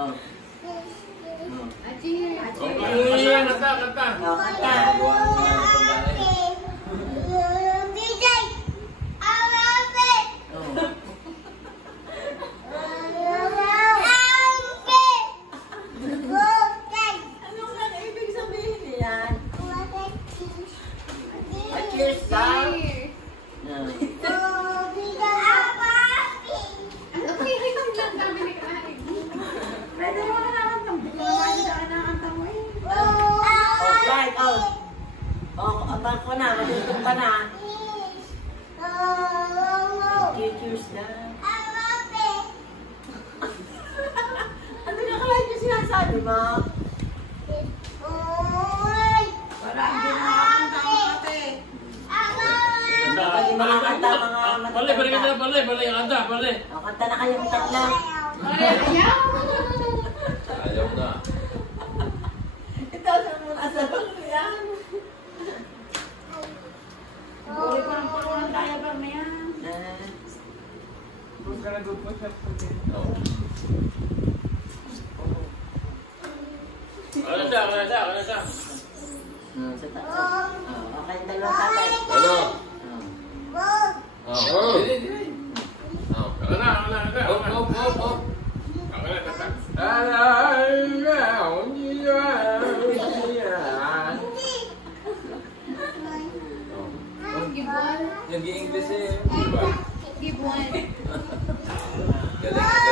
Oh. Kanta. Cheers daw. Pwede mo na nakantang. Pwede ka nakantang mo eh. Right, abang ko na. Matutong ka na. Cheers na. Ano na kalahin yung sinasabi mo? Wala, hindi na nakakanta mo ate. Hindi makakanta mga matatanda. Balik, kanta. O, kanta na kayong tatlo. Ayaw na. Ito, saan mo nasa bangko yan? Buli ko ng pulunan tayo ba na yan? Ano siya? Okay, dalawang tatay. Ano? Yung English eh. Gibuan. Galing.